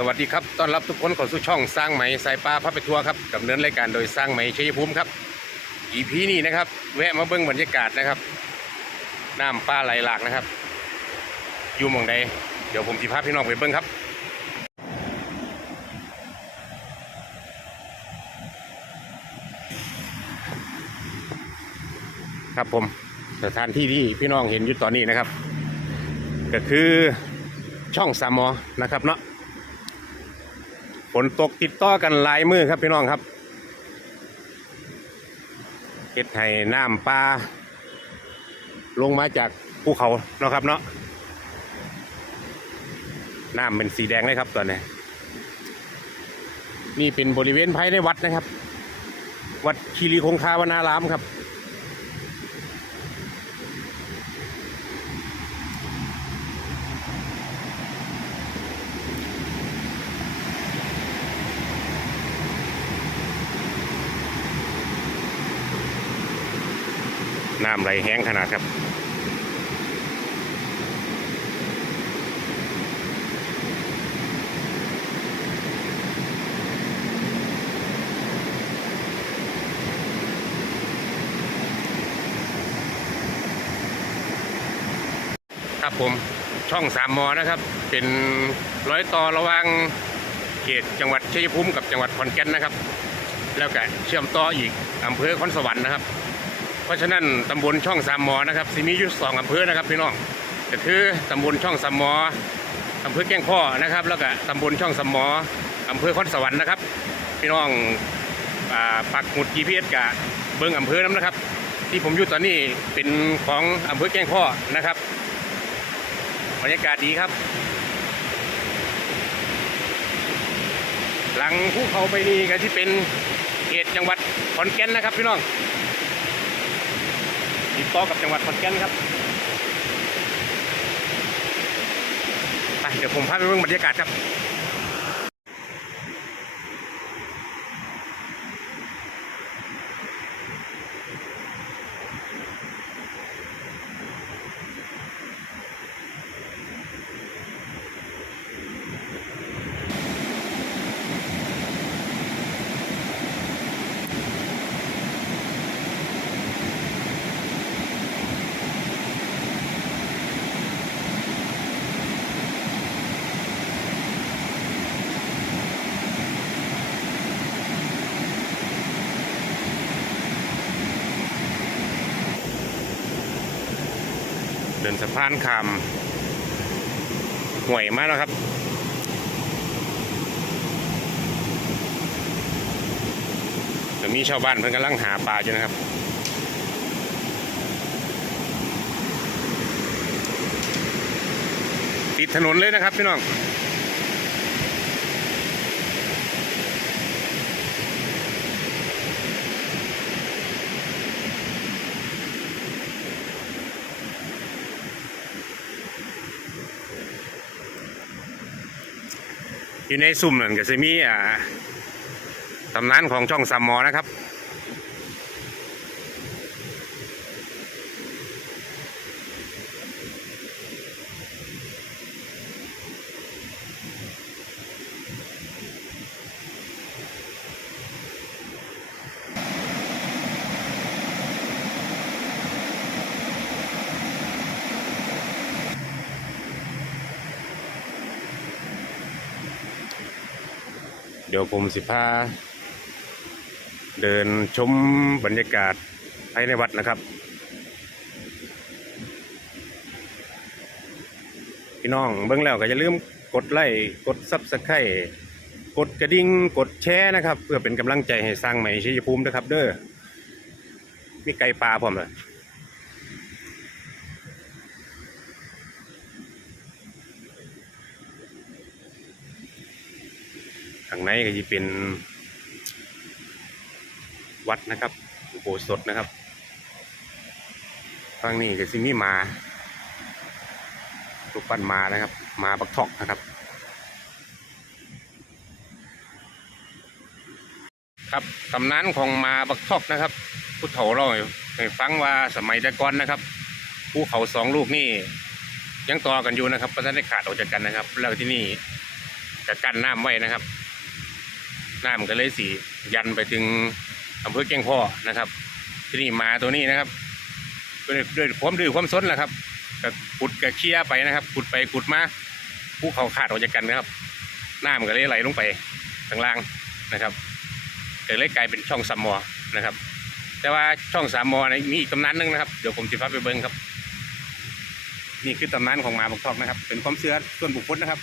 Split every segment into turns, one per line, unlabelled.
สวัสดีครับ ต้อนรับทุกคนเข้าสู่ช่องสร้างไหมสายปลาพับไปทัวร์ครับดำเนินรายการโดยสร้างไหมชัยภูมิครับ อีพีนี้นะครับ แวะมาเบิ้งบรรยากาศนะครับ น้ำปลาไหลหลากนะครับ อยู่หมองใดเดี๋ยวผมจะพาพี่น้องไปเบิ้งครับ ครับผมสถานที่ที่พี่น้องเห็นอยู่ตอนนี้นะครับ ก็คือช่องสามอนะครับเนาะ นตกติดต่อกันหลายมือครับพี่น้องครับเฮ็ดให้น้ำปลาลงมาจากภูเขาเนาะครับเนาะน้ำเป็นสีแดงเลยครับตอนนี้นี่เป็นบริเวณภายในวัดนะครับ วัดคีรีคงคาวนารามครับ น้ำไหลแห้งขนาดครับครับผมช่องสามมอนะครับ เป็นร้อยต่อระหว่างเขตจังหวัดชัยภูมิกับจังหวัดขอนแก่นนะครับ แล้วก็เชื่อมต่ออีกอำเภอคอนสวรรค์นะครับ เพราะฉะนั้นตำบลช่องสามหมอนะครับสิมีอยู่สองอำเภอนะครับพี่น้องก็คือตำบลช่องสามหมออำเภอแก้งข้อนะครับ แล้วก็ตำบลช่องสามหมออำเภอคอนสวรรค์นะครับ พี่น้องปักหมุด GPS กับเบิ้งอำเภอน้ำนะครับ ที่ผมอยู่ตอนนี้เป็นของอำเภอแก้งข้อนะครับบรรยากาศดีครับ หลังภูเขาไปนี่ก็ที่เป็นเขตจังหวัดขอนแก่นนะครับพี่น้อง ติดต่อกับจังหวัดขอนแก่นครับไปเดี๋ยวผมพาไปเรื่องบรรยากาศครับ ดินสะพานข้ามห่วยมากแล้วครับเดี๋ยวมีชาวบ้านเพิ่งกำลังหาปลาอยู่นะครับติดถนนเลยนะครับพี่น้อง อยู่ในซุ่มนั่นก็จะมีอ่าตำนานของช่องสามหมอนะครับ เดี๋ยวผมสิพาเดินชมบรรยากาศภายในวัดนะครับ พี่น้องเบิ่งแล้วก็อย่าลืมกดไลค์กดซับสไครต์กดกระดิ่งกดแชร์นะครับ เพื่อเป็นกำลังใจให้สร้างใหม่ชัยภูมินะครับ เด้อมีไก่ปลาพร้อมเลย ข้างในก็จะเป็น วัดนะครับอุโบสถนะครับฝั่งนี้ก็สิมีมารูปปั้นมานะครับ มาบักทอกนะครับ ครับตำนานของมาบักทอกนะครับผู้เฒ่าเราให้ฟังว่าสมัยแต่ก่อนนะครับภูเขาสองลูกนี่ ยังต่อกันอยู่นะครับเพราะฉะนั้นได้ขาดออกจากกันนะครับ แล้วที่นี่จะกั้นน้ำไว้นะครับ น้ำก็เลยสียันไปถึงอำเภอแก่งพ่อนะครับ ที่นี่มาตัวนี้นะครับด้วยด้วยความดื้อความซนแหละครับก็ขุดก็เคลียไปนะครับขุดไปขุดมาภูเขาขาดออกจากกันนะครับน้ำก็เลยไหลลงไปข้างล่างนะครับก็เลยกลายเป็นช่องสามมอนะครับ แต่ว่าช่องสามมอนะมีอีกตำนานหนึงนะครับเดี๋ยวผมจะพาไปเบิ้งครับ นี่คือตำนานของหมาบกทอกนะครับ เป็นความเชื่อส่วนบุคคลนะครับ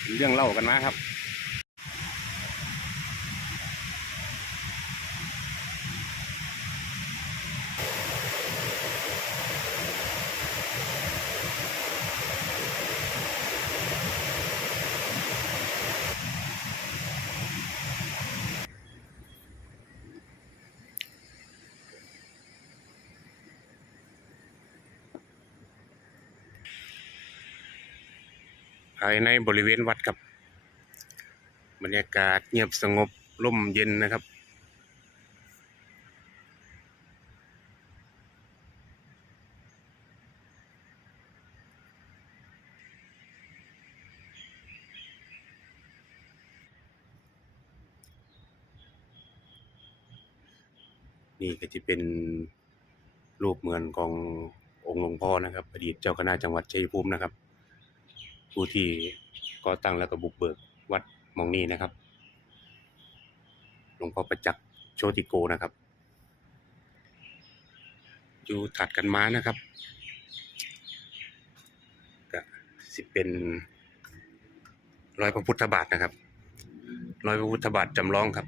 เป็นเรื่องเล่ากันมาครับ ภายในบริเวณวัดครับ บรรยากาศเงียบสงบร่มเย็นนะครับ นี่ก็จะเป็นรูปเหมือนขององค์หลวงพ่อนะครับ อดีตเจ้าคณะจังหวัดชัยภูมินะครับ ผู้ที่ก่อตั้งแล้วก็บุกเบิกวัดมองนี้นะครับหลวงพ่อประจักษ์โชติโกนะครับ อยู่ถัดกันมานะครับก็สิเป็นรอยพระพุทธบาทนะครับรอยพระพุทธบาทจำลองครับ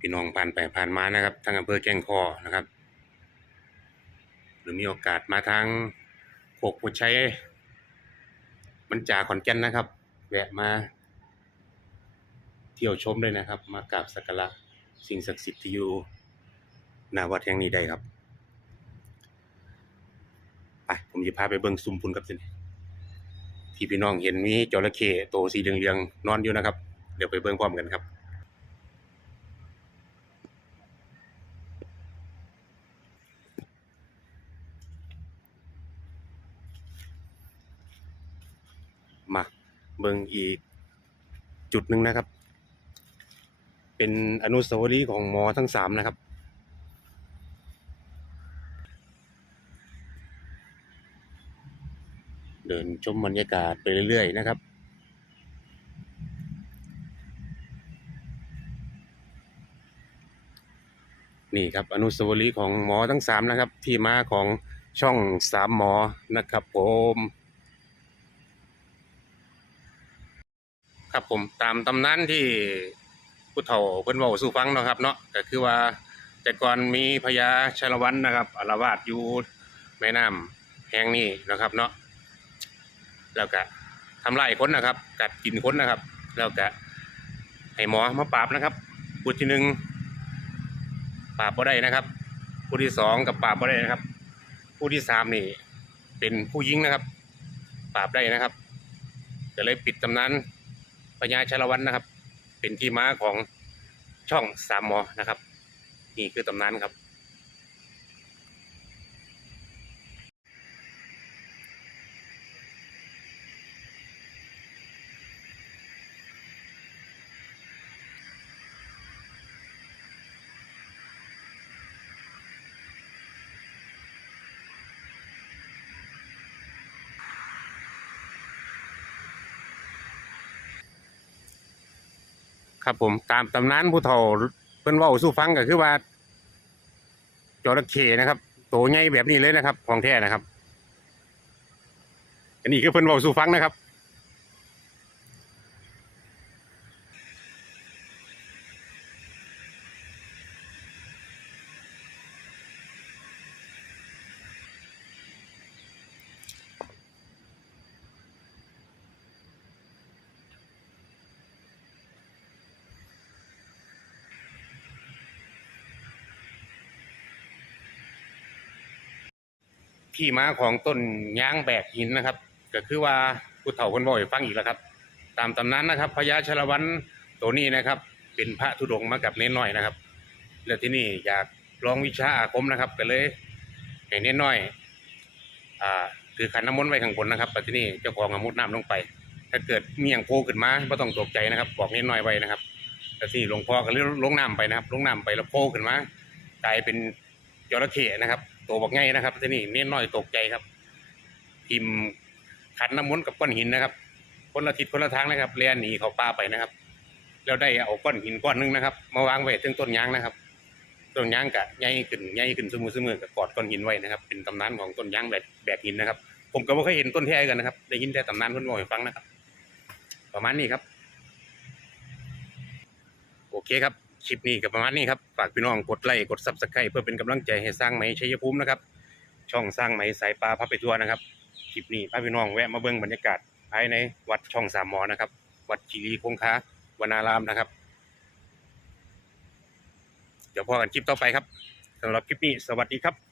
พี่น้องผ่านไปผ่านมานะครับทางอำเภอแก่งคอนะครับ หรือมีโอกาสมาทางโคกผู้ใช้มันจาขอนแก่นนะครับ แวะมา เที่ยวชมด้วยนะครับ มากราบสักการะสิ่งศักดิ์สิทธิ์ที่อยู่หน้าวัดแห่งนี้ได้ครับไปผมจะพาไปเบิ่งซุมพุนกับสิที่พี่น้องเห็นมีจระเข้โตวสีเหลืองๆนอนอยู่นะครับ เดี๋ยวไปเบิ่งพร้อมกันครับ มาเบิ่งอีกจุดหนึ่งนะครับ เป็นอนุสาวรีย์ของหมอทั้งสามนะครับ เดินชมบรรยากาศไปเรื่อยๆนะครับนี่ครับอนุสาวรีย์ของหมอทั้งสามนะครับ ที่มาของช่องสามหมอนะครับผม ครับผมตามตำนานที่ผู้เฒ่าเพิ่นเว้าสู่ฟังเนาะครับเนาะก็คือว่าแต่ก่อนมีพญาชาละวันนะครับอาละวาดอยู่แม่น้ำแห่งนี้นะครับเนาะแล้วก็ทำลายคนนะครับ กัดกินคนนะครับ แล้วก็ให้หมอมาปราบนะครับผู้ที่หนึ่งปราบบ่ได้นะครับ ผู้ที่สองกับปราบบ่ได้นะครับ ผู้ที่สามนี่ เป็นผู้หญิงนะครับ ปราบได้นะครับก็เลยปิดตำนาน พญาชาละวันนะครับ เป็นที่มาของช่องสามหมอนะครับ นี่คือตำนานครับ ครับผมตามตำนานผู้เฒ่าเพิ่นว่าสู้ฟังก็คือว่าจระเข้นะครับโตใหญ่แบบนี้เลยนะครับ ของแท้นะครับ อันนี้คือเพิ่นว่าสู้ฟังนะครับ ที่มาของต้นยางแบกหินนะครับ ก็คือว่าผู้เฒ่าคนบ่อยฟังอีกแล้วครับ ตามตำนานนะครับพญาชลวันตัวนี้นะครับ เป็นพระธุดงค์มากับเน้นน้อยนะครับ แล้วที่นี่อยากลองวิชาอาคมนะครับก็เลยให้เน้นน้อยอ่าถือขันน้ำมนต์ไว้ข้างบนนะครับแต่ที่นี่เจ้าของมุดน้ำลงไป ถ้าเกิดมีอย่างโผล่ขึ้นมาไม่ต้องตกใจนะครับ บอกเน้นน้อยไว้นะครับแต่ที่หลวงพ่อก็เลยลงน้ำไปนะครับ ลงน้ำไปแล้วโผล่ขึ้นมากลายเป็นจระเข้นะครับ ตัวบอกไงนะครับที่นี่เน้นน้อยตกใจครับทิมขันน้ำมนต์กับก้อนหินนะครับ คนละทิศคนละทางนะครับเลียนหนีเขาป่าไปนะครับ แล้วได้เอาก้อนหินก้อนหนึงนะครับ มาวางไว้ถึงต้นยางนะครับต้นยางกะใหญ่ขึ้นใหญ่ขึ้นสมือสมือกับกอดก้อนหินไว้นะครับ เป็นตำนานของต้นยางแบบแบบหินนะครับ ผมก็ไม่เคยเห็นต้นแท้กันนะครับ ได้ยินแต่ตำนานเพิ่นบอกให้ฟังนะครับ ประมาณนี้ครับ โอเคครับ ลิปนี้ก็ประมาณนี้ครับ ฝากพี่น้องกดไลค์กดซับสไครต์เพื่อเป็นกำลังใจให้สร้างไหมชัยภูมินะครับ ช่องสร้างไหมสายปลาพับไปทัวร์นะครับคลิปนี้พาพี่น้องแวะมาเบิ่งบรรยากาศภายในวัดช่องสามหมอนะครับ วัดคีรีคงคาวนารามนะครับ เดี๋ยวพอกันคลิปต่อไปครับสำหรับคลิปนี้สวัสดีครับ